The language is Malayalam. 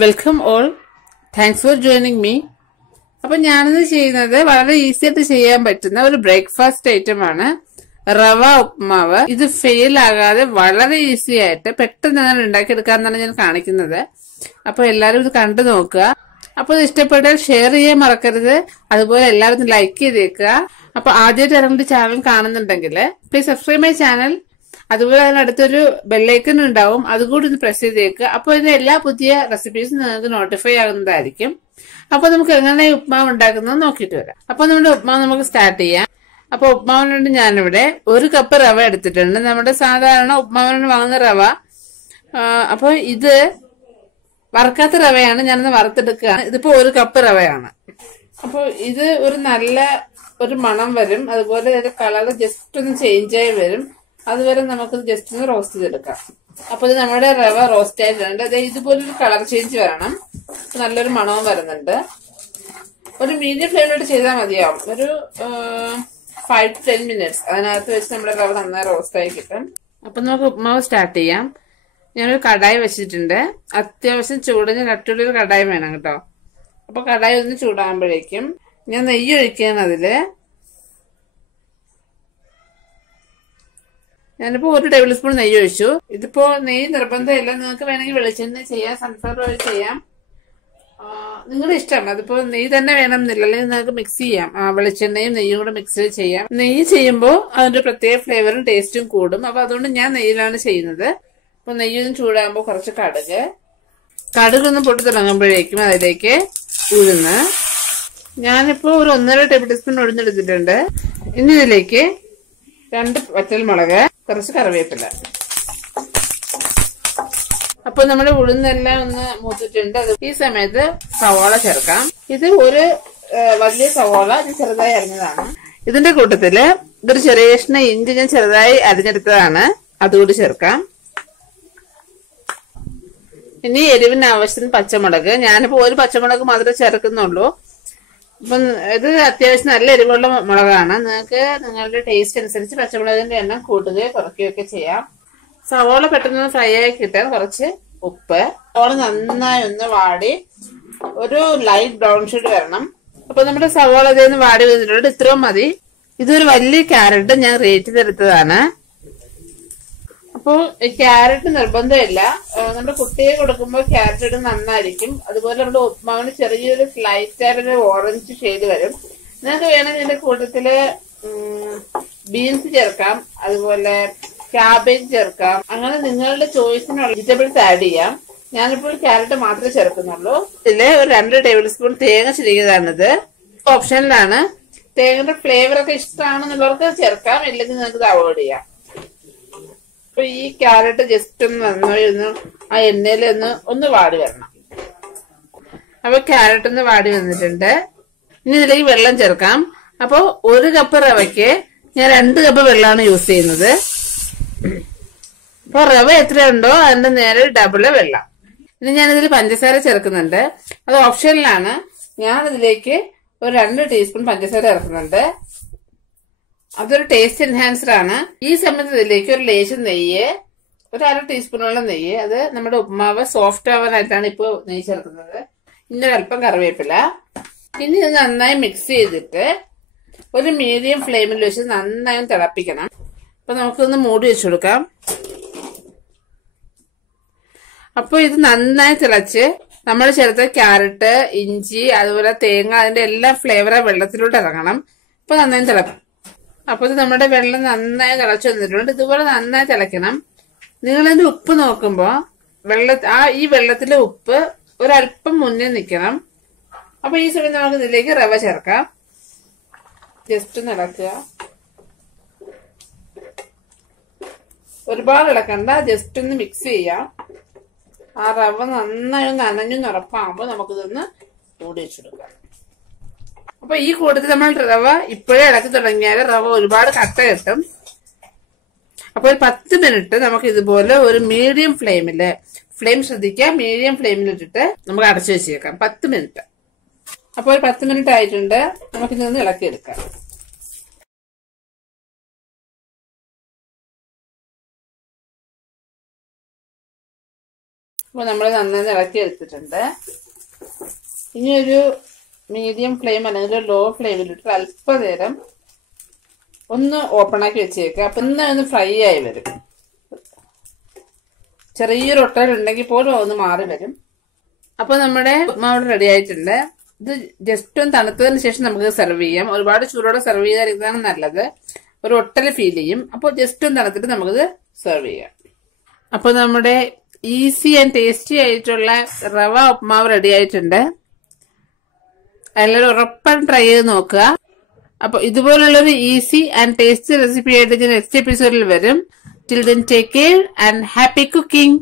Welcome all thanks for joining me അപ്പൊ ഞാനിത് ചെയ്യുന്നത് വളരെ ഈസി ആയിട്ട് ചെയ്യാൻ പറ്റുന്ന ഒരു ബ്രേക്ക്ഫാസ്റ്റ് ഐറ്റം ആണ്. റവ ഉപ്മാവ്. ഇത് ഫെയിൽ ആകാതെ വളരെ ഈസി ആയിട്ട് പെട്ടെന്ന് ഞാൻ ഉണ്ടാക്കിയെടുക്കാന്നാണ് ഞാൻ കാണിക്കുന്നത്. അപ്പൊ എല്ലാവരും ഇത് കണ്ടു നോക്കുക. അപ്പൊ ഇത് ഇഷ്ടപ്പെട്ടാൽ ഷെയർ ചെയ്യാൻ മറക്കരുത്. അതുപോലെ എല്ലാവരും ലൈക്ക് ചെയ്തേക്കുക. അപ്പൊ ആദ്യമായിട്ട് ഇറങ്ങുന്ന ചാനൽ കാണുന്നുണ്ടെങ്കിൽ പ്ലീസ് സബ്സ്ക്രൈബ് മൈ ചാനൽ അതുപോലെ തന്നെ അടുത്തൊരു ബെല്ലൈക്കൺ ഉണ്ടാവും. അതുകൂടി ഒന്ന് പ്രസ് ചെയ്തേക്കുക അപ്പോൾ ഇതിന്റെ എല്ലാ പുതിയ റെസിപ്പീസും നിങ്ങൾക്ക് നോട്ടിഫൈ ആകുന്നതായിരിക്കും അപ്പൊ നമുക്ക് എങ്ങനെ ഉപ്മാവ് ഉണ്ടാക്കുന്നത് നോക്കിയിട്ട് വരാം. അപ്പൊ നമ്മുടെ ഉപ്മാവ് നമുക്ക് സ്റ്റാർട്ട് ചെയ്യാം. അപ്പൊ ഉപ്മാവിന് വേണ്ടി ഞാനിവിടെ ഒരു കപ്പ് റവ എടുത്തിട്ടുണ്ട്. നമ്മുടെ സാധാരണ ഉപ്മാവിന് വാങ്ങുന്ന റവ. അപ്പൊ ഇത് വറുക്കാത്ത റവയാണ്. ഞാനിന്ന് വറുത്തെടുക്കുകയാണ്. ഇതിപ്പോ ഒരു കപ്പ് റവയാണ്. അപ്പോൾ ഇത് ഒരു നല്ല ഒരു മണം വരും. അതുപോലെ ഇതിന്റെ കളർ ജസ്റ്റ് ഒന്ന് ചേഞ്ച് ആയി വരും. അതുവരെ നമുക്ക് ജസ്റ്റ് ഒന്ന് റോസ്റ്റ് ചെയ്തെടുക്കാം. അപ്പൊ ഇത് നമ്മുടെ റവ റോസ്റ്റ് ആയിട്ടുണ്ട്. അത് ഇതുപോലൊരു കളർ ചേഞ്ച് വരണം. നല്ലൊരു മണവും വരുന്നുണ്ട്. ഒരു മീഡിയം ഫ്ലെയിമിലോട്ട് ചെയ്താൽ മതിയാവും. ഒരു ഫൈവ് ടു ടെൻ മിനിറ്റ്സ് അതിനകത്ത് വെച്ച് നമ്മുടെ റവ നന്നായി റോസ്റ്റ് ആയി കിട്ടും. അപ്പൊ നമുക്ക് ഉപ്മാവ് സ്റ്റാർട്ട് ചെയ്യാം. ഞാനൊരു കടായി വെച്ചിട്ടുണ്ട്. അത്യാവശ്യം ചൂടിന് ഒരു കടായി വേണം കേട്ടോ. അപ്പൊ കടായി ഒന്ന് ചൂടാകുമ്പോഴേക്കും ഞാൻ നെയ്യ് ഒഴിക്കുകയാണ് അതിൽ. ഞാനിപ്പോ ഒരു ടേബിൾ സ്പൂൺ നെയ്യ് ഒഴിച്ചു. ഇതിപ്പോ നെയ്യ് നിർബന്ധമില്ല. നിങ്ങൾക്ക് വേണമെങ്കിൽ വെളിച്ചെണ്ണ ചെയ്യാം സൺഫ്ലവർ ഓയിൽ ചെയ്യാം. നിങ്ങളുടെ ഇഷ്ടം. അതിപ്പോ നെയ്യ് തന്നെ വേണം എന്നില്ല അല്ലെങ്കിൽ നിങ്ങൾക്ക് മിക്സ് ചെയ്യാം. ആ, വെളിച്ചെണ്ണയും നെയ്യും കൂടെ മിക്സ് ചെയ്യാം. നെയ്യ് ചെയ്യുമ്പോൾ അതിന്റെ പ്രത്യേക ഫ്ലേവറും ടേസ്റ്റും കൂടും. അപ്പൊ അതുകൊണ്ട് ഞാൻ നെയ്യിലാണ് ചെയ്യുന്നത്. അപ്പൊ നെയ്യൊന്നും ചൂടാകുമ്പോൾ കുറച്ച് കടുക്. കടുകൊന്ന് പൊട്ടി തുടങ്ങുമ്പോഴേക്കും അതിലേക്ക് ഉഴുന്ന്. ഞാനിപ്പോ ഒരു ഒന്നര ടേബിൾ സ്പൂൺ ഉഴുന്നെടുത്തിട്ടുണ്ട് ഇനി ഇതിലേക്ക് രണ്ട് വറ്റൽമുളക് കുറച്ച് കറിവേപ്പില. അപ്പൊ നമ്മുടെ ഉഴുന്നെല്ലാം ഒന്ന് മൂത്തിട്ടുണ്ട്. അത് ഈ സമയത്ത് സവാള ചേർക്കാം. ഇത് ഒരു വലിയ സവാള ഞാൻ ചെറുതായി അരിഞ്ഞതാണ്. ഇതിന്റെ കൂട്ടത്തിൽ ഇതൊരു ചെറിയ കഷ്ണ ഇഞ്ചി ഞാൻ ചെറുതായി അരിഞ്ഞെടുത്തതാണ്. അതുകൂടി ചേർക്കാം. ഇനി എരിവിന് ആവശ്യത്തിന് പച്ചമുളക്. ഞാനിപ്പോ ഒരു പച്ചമുളക് മാത്രമേ ചേർക്കുന്നുള്ളൂ. അപ്പം ഇത് അത്യാവശ്യം നല്ല എരിവുള്ള മുളകാണ്. നിങ്ങൾക്ക് നിങ്ങളുടെ ടേസ്റ്റ് അനുസരിച്ച് പച്ചമുളകിന്റെ എണ്ണം കൂട്ടുകയോ കുറയ്ക്കുകയോ ഒക്കെ ചെയ്യാം. സവോള പെട്ടെന്ന് ഫ്രൈ ആയി കിട്ടാൻ കുറച്ച് ഉപ്പ്. സവോള നന്നായി ഒന്ന് വാടി. ഒരു ലൈറ്റ് ബ്രൗൺ ഷെയ്ഡ് വരണം അപ്പൊ നമ്മുടെ സവോള ഇതിൽ നിന്ന് വാടി വന്നിട്ടുണ്ട്. ഇത്രയും മതി. ഇതൊരു വലിയ ക്യാരറ്റ് ഞാൻ റേറ്റ് ചെയ്തെടുത്തതാണ്. അപ്പോൾ ക്യാരറ്റ് നിർബന്ധമില്ല. നമ്മുടെ കുട്ടിയെ കൊടുക്കുമ്പോൾ ക്യാരറ്റ് ഇടുന്ന നന്നായിരിക്കും. അതുപോലെ നമ്മുടെ ഉപ്മാവിന് ചെറിയൊരു സ്ലൈറ്റ് ആയിട്ടൊരു ഓറഞ്ച് ഷെയ്ഡ് വരും. നിങ്ങൾക്ക് വേണമെങ്കിൽ ഇതിന്റെ കൂട്ടത്തിൽ ബീൻസ് ചേർക്കാം. അതുപോലെ ക്യാബേജ് ചേർക്കാം. അങ്ങനെ നിങ്ങളുടെ ചോയ്സിനുള്ള വെജിറ്റബിൾസ് ആഡ് ചെയ്യാം. ഞാനിപ്പോൾ ക്യാരറ്റ് മാത്രമേ ചേർക്കുന്നുള്ളൂ. ഇതിൽ ഒരു രണ്ട് ടേബിൾ സ്പൂൺ തേങ്ങ ചിരിക്കുന്നതാണിത് ഓപ്ഷനിലാണ് തേങ്ങയുടെ ഫ്ലേവർ ഒക്കെ ഇഷ്ടമാണെന്നുള്ളവർക്ക് ചേർക്കാം. ഇല്ലെങ്കിൽ നിങ്ങൾക്ക് അവോയ്ഡ് ചെയ്യാം. അപ്പൊ ഈ ക്യാരറ്റ് ജസ്റ്റ് ഒന്ന് നന്നായി ആ എണ്ണയിൽ ഒന്ന് ഒന്ന് വാടി വരണം. അപ്പൊ ക്യാരറ്റ് ഒന്ന് വാടി വന്നിട്ടുണ്ട്. ഇനി ഇതിലേക്ക് വെള്ളം ചേർക്കാം. അപ്പൊ ഒരു കപ്പ് റവയ്ക്ക് ഞാൻ രണ്ട് കപ്പ് വെള്ളമാണ് യൂസ് ചെയ്യുന്നത്. അപ്പൊ റവ എത്രയുണ്ടോ അതിന്റെ നേരെ ഡബിൾ വെള്ളം. ഇനി ഞാനിതിൽ പഞ്ചസാര ചേർക്കുന്നുണ്ട്. അത് ഓപ്ഷനിലാണ് ഞാൻ ഇതിലേക്ക് ഒരു രണ്ട് ടീസ്പൂൺ പഞ്ചസാര ചേർക്കുന്നുണ്ട്. അതൊരു ടേസ്റ്റ് എൻഹാൻസർ ആണ്. ഈ സമയത്ത് ഇതിലേക്ക് ഒരു ലേശം നെയ്യ് ഒരു അര ടീസ്പൂണോളം നെയ്യ് അത് നമ്മുടെ ഉപ്മാവ് സോഫ്റ്റ് ആവാനായിട്ടാണ് ഇപ്പോൾ നെയ്യ് ചേർക്കുന്നത്. ഇനി ഒരല്പം കറിവേപ്പില. ഇനി ഇത് നന്നായി മിക്സ് ചെയ്തിട്ട് ഒരു മീഡിയം ഫ്ലെയിമിൽ വെച്ച് നന്നായി തിളപ്പിക്കണം. അപ്പൊ നമുക്കൊന്ന് മൂടി വെച്ചു കൊടുക്കാം. അപ്പൊ ഇത് നന്നായി തിളച്ച് നമ്മൾ ചേർത്ത ക്യാരറ്റ് ഇഞ്ചി അതുപോലെ തേങ്ങ അതിന്റെ എല്ലാ ഫ്ലേവറും വെള്ളത്തിലോട്ട് ഇറങ്ങണം. അപ്പൊ നന്നായി തിളക്കും അപ്പൊ ഇത് നമ്മുടെ വെള്ളം നന്നായി തിളച്ചു വന്നിട്ടുണ്ട്. ഇതുപോലെ നന്നായി തിളയ്ക്കണം. നിങ്ങൾ ഇതിന്റെ ഉപ്പ് നോക്കുമ്പോ വെള്ള ആ ഈ വെള്ളത്തിലെ ഉപ്പ് ഒരല്പം മുന്നേ നിൽക്കണം അപ്പൊ ഈ സമയം നമുക്ക് ഇതിലേക്ക് റവ ചേർക്കാം. ജസ്റ്റ് നടക്കുക ഒരുപാട് ഇളക്കണ്ട. ജസ്റ്റ് ഒന്ന് മിക്സ് ചെയ്യാം. ആ റവ നന്നായി നനഞ്ഞു നിറപ്പാകുമ്പോൾ നമുക്കിതൊന്ന് മൂടി വെച്ചെടുക്കാം. അപ്പൊ ഈ കൂട്ടത്തിൽ നമ്മൾ റവ ഇപ്പോഴേ ഇളക്കി തുടങ്ങിയാൽ റവ ഒരുപാട് കട്ട കിട്ടും. അപ്പൊ ഒരു പത്ത് മിനിറ്റ് നമുക്ക് ഇതുപോലെ ഒരു മീഡിയം ഫ്ലെയിമിൽ ഫ്ലെയിം ശ്രദ്ധിക്കുക. മീഡിയം ഫ്ലെയിമിൽ ഇട്ടിട്ട് നമുക്ക് അടച്ചു വെച്ചേക്കാം. പത്ത് മിനിറ്റ്. അപ്പോൾ ഒരു പത്ത് മിനിറ്റ് ആയിട്ടുണ്ട്. നമുക്ക് നിന്ന് ഇളക്കിയെടുക്കാം. അപ്പോൾ നമ്മൾ നന്നായി ഇളക്കി എടുത്തിട്ടുണ്ട് ഇനി ഒരു മീഡിയം ഫ്ലെയിം അല്ലെങ്കിൽ ലോ ഫ്ലെയിമിലിട്ട് അല്പനേരം ഒന്ന് ഓപ്പൺ ആക്കി വെച്ചേക്കുക അപ്പം ഇന്ന് ഫ്രൈ ആയി വരും. ചെറിയൊരു ഒട്ടൽ ഉണ്ടെങ്കിൽ പോലും ഒന്ന് മാറി വരും. അപ്പോൾ നമ്മുടെ ഉപ്മാവ് റെഡി ആയിട്ടുണ്ട്. ഇത് ജസ്റ്റ് ഒന്ന് തണുത്തതിന് ശേഷം നമുക്ക് സെർവ് ചെയ്യാം. ഒരുപാട് ചൂടോടെ സെർവ് ചെയ്താൽ നല്ലത്. ഒരു ഒട്ടൽ ഫീൽ ചെയ്യും. അപ്പോൾ ജസ്റ്റ് ഒന്ന് തണുത്തിട്ട് നമുക്കിത് സെർവ് ചെയ്യാം. അപ്പോൾ നമ്മുടെ ഈസി ആൻഡ് ടേസ്റ്റി ആയിട്ടുള്ള റവ ഉപ്മാവ് റെഡി ആയിട്ടുണ്ട്. എല്ലാവരും ഉറപ്പായും ട്രൈ ചെയ്ത് നോക്കുക. അപ്പൊ ഇതുപോലുള്ളൊരു ഈസി ആൻഡ് ടേസ്റ്റി റെസിപ്പി ആയിട്ട് ഞാൻ നെക്സ്റ്റ് എപ്പിസോഡിൽ വരും. Till then take care and happy cooking